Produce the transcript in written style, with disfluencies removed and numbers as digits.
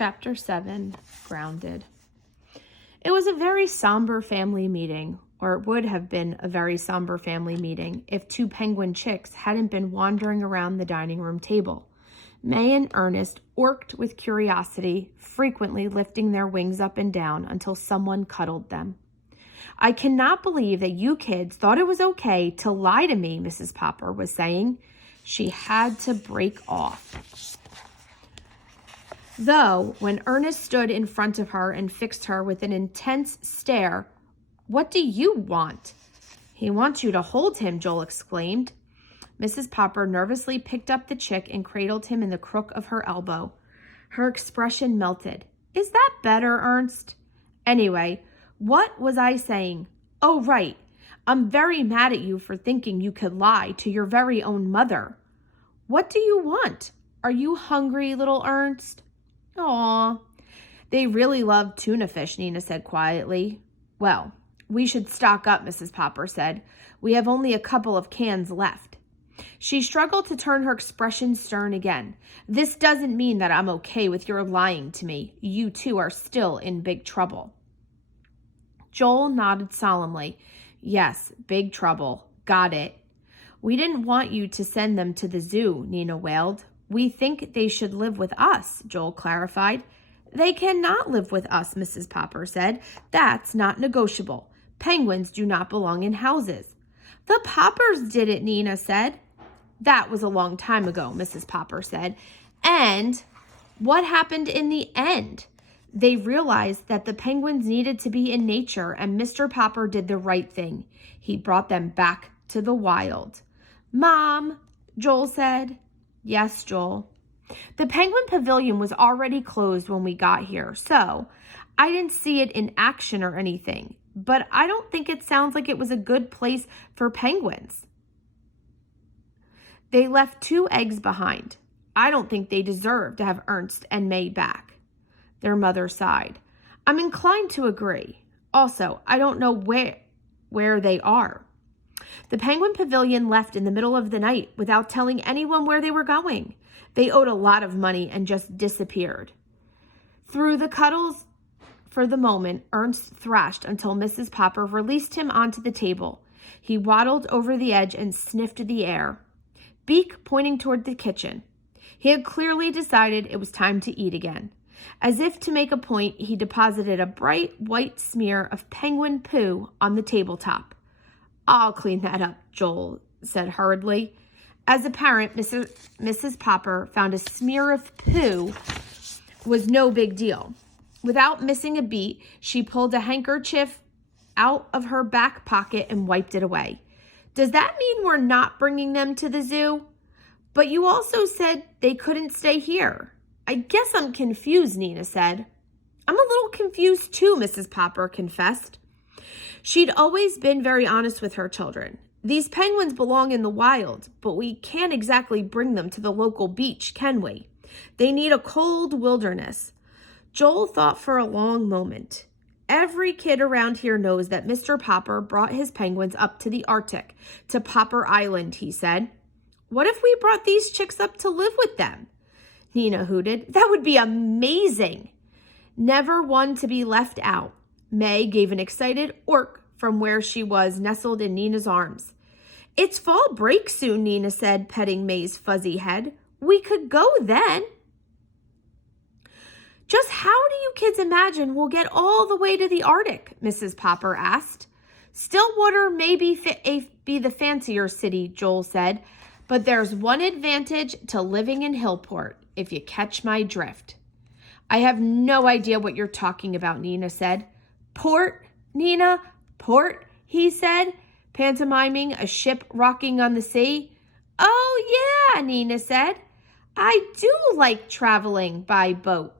Chapter 7, Grounded. It was a very somber family meeting, or it would have been a very somber family meeting if two penguin chicks hadn't been wandering around the dining room table. May and Ernest orked with curiosity, frequently lifting their wings up and down until someone cuddled them. "I cannot believe that you kids thought it was okay to lie to me," Mrs. Popper was saying. She had to break off. Though, when Ernest stood in front of her and fixed her with an intense stare, "What do you want?" "He wants you to hold him," Joel exclaimed. Mrs. Popper nervously picked up the chick and cradled him in the crook of her elbow. Her expression melted. "Is that better, Ernst? Anyway, what was I saying? Oh, right. I'm very mad at you for thinking you could lie to your very own mother. What do you want? Are you hungry, little Ernst?" "Aw, they really love tuna fish," Nina said quietly. "Well, we should stock up," Mrs. Popper said. "We have only a couple of cans left." She struggled to turn her expression stern again. "This doesn't mean that I'm okay with your lying to me. You two are still in big trouble." Joel nodded solemnly. "Yes, big trouble. Got it." "We didn't want you to send them to the zoo," Nina wailed. "We think they should live with us," Joel clarified. "They cannot live with us," Mrs. Popper said. "That's not negotiable. Penguins do not belong in houses." "The Poppers did it," Nina said. "That was a long time ago," Mrs. Popper said. "And what happened in the end?" "They realized that the penguins needed to be in nature, and Mr. Popper did the right thing. He brought them back to the wild." "Mom," Joel said. "Yes, Joel." "The penguin pavilion was already closed when we got here, so I didn't see it in action or anything, but I don't think it sounds like it was a good place for penguins. They left 2 eggs behind. I don't think they deserve to have Ernst and May back." Their mother sighed. "I'm inclined to agree. Also, I don't know where they are. The penguin pavilion left in the middle of the night without telling anyone where they were going. They owed a lot of money and just disappeared." Through the cuddles, for the moment, Ernst thrashed until Mrs. Popper released him onto the table. He waddled over the edge and sniffed the air, beak pointing toward the kitchen. He had clearly decided it was time to eat again. As if to make a point, he deposited a bright white smear of penguin poo on the tabletop. "I'll clean that up," Joel said hurriedly. As a parent, Mrs. Popper found a smear of poo was no big deal. Without missing a beat, she pulled a handkerchief out of her back pocket and wiped it away. "Does that mean we're not bringing them to the zoo? But you also said they couldn't stay here." "I guess I'm confused," Nina said. "I'm a little confused too," Mrs. Popper confessed. She'd always been very honest with her children. "These penguins belong in the wild, but we can't exactly bring them to the local beach, can we? They need a cold wilderness." Joel thought for a long moment. "Every kid around here knows that Mr. Popper brought his penguins up to the Arctic, to Popper Island," he said. "What if we brought these chicks up to live with them?" Nina hooted. "That would be amazing." Never one to be left out. May gave an excited ork from where she was nestled in Nina's arms. "It's fall break soon," Nina said, petting May's fuzzy head. "We could go then." "Just how do you kids imagine we'll get all the way to the Arctic?" Mrs. Popper asked. "Stillwater may be the fancier city," Joel said, "but there's one advantage to living in Hillport, if you catch my drift." "I have no idea what you're talking about," Nina said. "Port, Nina, port," he said, pantomiming a ship rocking on the sea. "Oh, yeah," Nina said. "I do like traveling by boat."